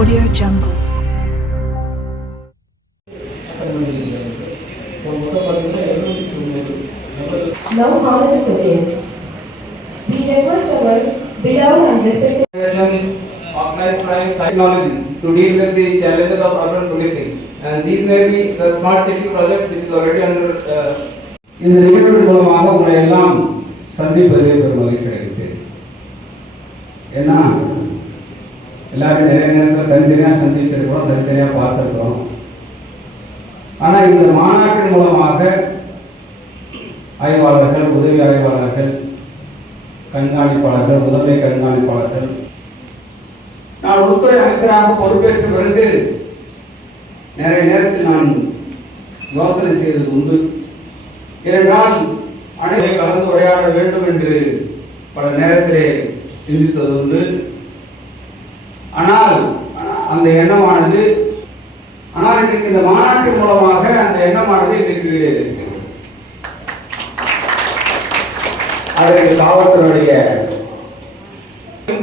Audio Jungle. Now, honorable guests, we request our beloved and respected organized crime technology to deal with the challenges of urban policing, and these may be the smart city project which is already under இந்த நிகழ்வு மூலமாக உங்களை எல்லாம் சந்திப்பதிலே பெரும் மகிழ்ச்சி அடைகிறேன். ஏன்னா எல்லாரும் நிறைய நேரத்தில் தனித்தனியாக சந்திச்சிருக்கிறோம், தனித்தனியாக பார்த்துருக்கிறோம். ஆனால் இந்த மாநாட்டின் மூலமாக ஆய்வாளர்கள், உதவி ஆய்வாளர்கள், கண்காணிப்பாளர்கள், முதன்மை கண்காணிப்பாளர்கள், நான் உள்துறை அமைச்சராக பொறுப்பேற்ற பிறகு நிறைய நேரத்தில் நான் யோசனை செய்தது உண்டு. ஏனென்றால் அனைவரை கலந்து உரையாட வேண்டும் என்று பல நேரத்திலே சிந்தித்தது உண்டு. ஆனால் அந்த எண்ணமானது இன்றைக்கு இந்த மாநாட்டின் மூலமாக அந்த எண்ணமானது இன்றைக்கு இருக்கிறது. அதற்கு காவல்துறையுடைய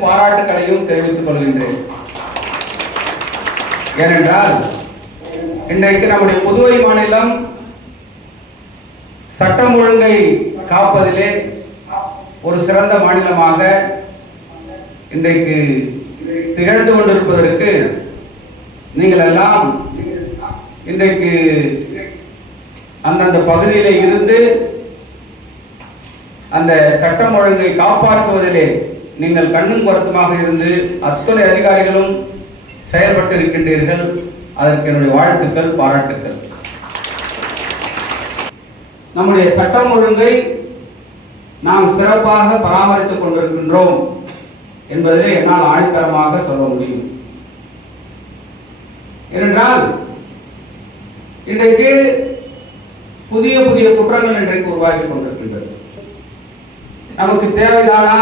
பாராட்டுக்களையும் தெரிவித்துக் கொள்கின்றேன். ஏனென்றால் இன்றைக்கு நம்முடைய புதுவை மாநிலம் சட்டம் ஒழுங்கை காப்பதிலே ஒரு சிறந்த மாநிலமாக இன்றைக்கு திகழ்ந்து கொண்டிருப்பதற்கு நீங்கள் எல்லாம் இன்றைக்கு அந்தந்த பகுதியிலே இருந்து அந்த சட்டம் ஒழுங்கை காப்பாற்றுவதிலே நீங்கள் கண்ணும் கருத்துமாக இருந்து அத்துணை அதிகாரிகளும் செயல்பட்டு இருக்கின்றீர்கள். அதற்கு என்னுடைய வாழ்த்துக்கள், பாராட்டுக்கள். நம்முடைய சட்டம் ஒழுங்கை நாம் சிறப்பாக பராமரித்துக் கொண்டிருக்கின்றோம் என்பதிலே என்னால் ஆணித்தரமாக சொல்ல முடியும். ஏனென்றால் இன்றைக்கு புதிய புதிய குற்றங்கள் இன்றைக்கு உருவாக்கி கொண்டிருக்கின்றது. நமக்கு தேவைதானா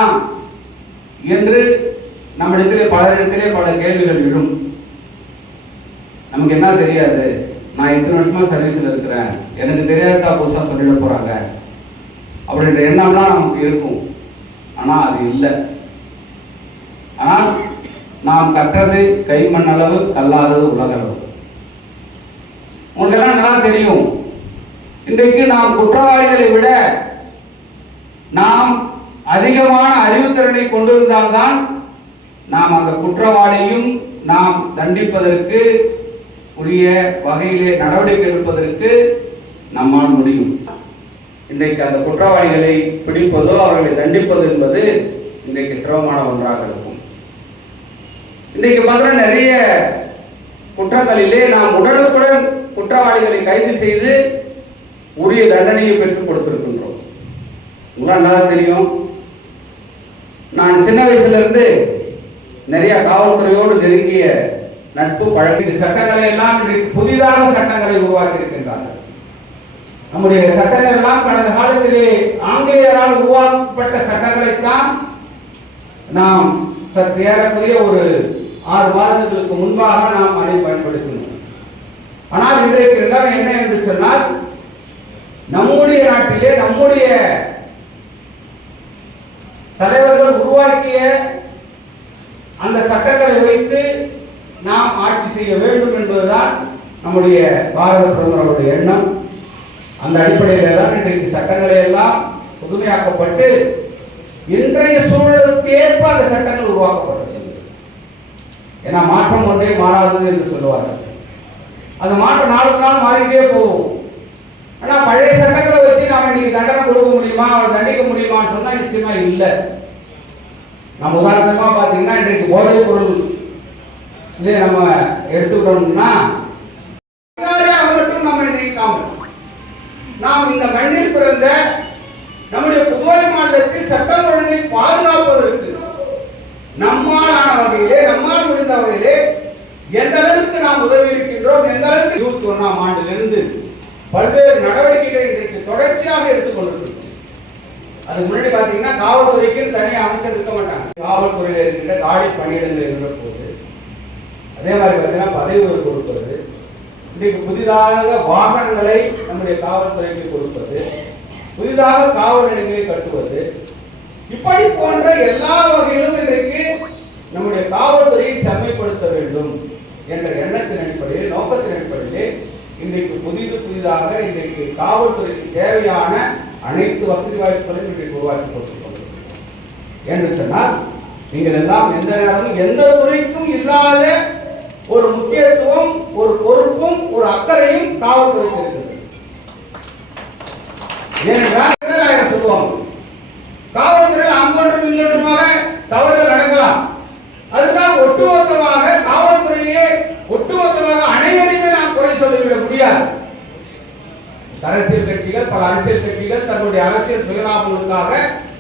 என்று நம்மிடத்திலே பலரிடத்திலே பல கேள்விகள் விழும். நமக்கு என்ன தெரியாது, நான் இத்தனை வருஷமா சர்வீஸ்ல இருக்கிறேன், எனக்கு தெரியாததா புதுசாக சொல்லிட போறாங்க அப்படின்ற எண்ணம்லாம் நமக்கு இருக்கும். ஆனால் அது இல்லை. ஆனால் நாம் கற்றது கைமண் அளவு, கல்லாதது உலகளவு. உங்களுக்கெல்லாம் நல்லா தெரியும், இன்றைக்கு நாம் குற்றவாளிகளை விட நாம் அதிகமான அறிவுத்திறனை கொண்டிருந்தால்தான் நாம் அந்த குற்றவாளியும் நாம் தண்டிப்பதற்கு உரிய வகையிலே நடவடிக்கை எடுப்பதற்கு நம்மால் முடியும். இன்றைக்கு அந்த குற்றவாளிகளை பிடிப்பதோ அவர்களை தண்டிப்பது என்பது இன்றைக்கு சிரமமான ஒன்றாக இருக்கும். இன்றைக்கு பார்த்தா நிறைய குற்றங்களிலே நாம் உடனுக்குடன் குற்றவாளிகளை கைது செய்து உரிய தண்டனையை பெற்றுக் கொடுத்திருக்கின்றோம். உங்களுக்கு நல்லா தெரியும், நான் சின்ன வயசுல இருந்து நிறைய காவல்துறையோடு நெருங்கிய நட்பு பழகி சட்டங்களை எல்லாம் புதிதாக சட்டங்களை உருவாக்கி இருக்கின்றார்கள். நம்முடைய சட்டங்கள் எல்லாம் கடந்த காலத்திலே ஆங்கிலேயரால் உருவாக்கப்பட்ட சட்டங்களைத்தான் நாம் சற்று ஏறக்குரிய ஒரு 6 மாதங்களுக்கு முன்பாக நாம் அதை பயன்படுத்தினோம். ஆனால் இன்றைக்கு எல்லாம் என்ன என்று சொன்னால், நம்முடைய நாட்டிலே நம்முடைய தலைவர்கள் உருவாக்கிய அந்த சட்டங்களை வைத்து நாம் ஆட்சி செய்ய வேண்டும் என்பதுதான் நம்முடைய பாரத பிரதமருடைய எண்ணம். அந்த அடிப்படையில் தான் இன்றைக்கு சட்டங்களை எல்லாம் புதுமையாக்கப்பட்டு இன்றைய சூழலுக்கு ஏற்ப அந்த சட்டங்கள் உருவாக்கப்பட்டது. ஏன்னா மாற்றம் ஒன்றே மாறாதது என்று சொல்லுவார்கள். அந்த மாற்றம் நாளுக்கு நாள் மாறிக்கிட்டே போகும். ஆனா பழைய சட்டங்களை வச்சு நாம இன்னைக்கு தண்டனை கொடுக்க முடியுமா, அவரை தண்டிக்க முடியுமான்னு சொன்னா நிச்சயமா இல்லை. நம்ம உதாரணமா பாத்தீங்கன்னா இன்றைக்கு போதைப் பொருள் இதை நம்ம எடுத்துக்கிட்டோம்னா மட்டும் நம்ம நினைக்காம நாம் இந்த மண்ணில் பிறந்த நம்முடைய புதுவை மாநிலத்தில் சட்டம் ஒழுங்கை பாதுகாப்பதற்கு நம்மால் ஆன வகையிலே, நம்மால் முடிந்த வகையிலே எந்த அளவுக்கு நாம் உதவி இருக்கின்றோம், எந்த அளவுக்கு 21ஆம் ஆண்டிலிருந்து பல்வேறு நடவடிக்கைகளை இன்றைக்கு தொடர்ச்சியாக எடுத்துக்கொண்டிருக்கிறோம். அதுக்கு முன்னாடி பாத்தீங்கன்னா காவல்துறைக்கு தனியாக அமைச்சர் இருக்க மாட்டாங்க. காவல்துறையில் இருக்கின்ற காலி பணியிடங்கள் இருந்த போது அதே மாதிரி பார்த்தீங்கன்னா பதவி உயர்வு கொடுப்பது, இன்றைக்கு புதிதாக வாகனங்களை நம்முடைய காவல்துறைக்கு கொடுப்பது, புதிதாக காவல் நிலையங்களை கட்டுவது, இப்படி போன்ற எல்லா வகையிலும் இன்றைக்கு நம்முடைய காவல்துறையை செம்மைப்படுத்த வேண்டும். காவல்துறைக்கு தேவையான அனைத்து வசதி வாய்ப்புகளையும் இன்றைக்கு உருவாக்கி கொடுத்துள்ளோம் என்று சொன்னால், நீங்கள் எல்லாம் எந்த நேரமும் எந்த துறைக்கும் இல்லாத ஒரு முக்கியத்துவம், ஒரு பொறுப்பும், ஒரு அக்கறையும் காவல்துறைக்கு இருக்கிறது. ஏனென்றால் சொல்லுவாங்க, காவல்துறையில் அங்கொன்றும் இங்கொன்றுமாக தவறுகள் நடக்கலாம். அதுதான் ஒட்டுமொத்தமாக காவல்துறையே ஒட்டுமொத்தமாக அனைவரையுமே நாம் குறை சொல்லிவிட முடியாது. அரசியல் கட்சிகள், பல அரசியல் கட்சிகள் தங்களுடைய அரசியல் சுயலாபங்களுக்காக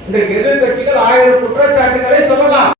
இன்றைக்கு எதிர்கட்சிகள் 1000 குற்றச்சாட்டுகளை சொல்லலாம்.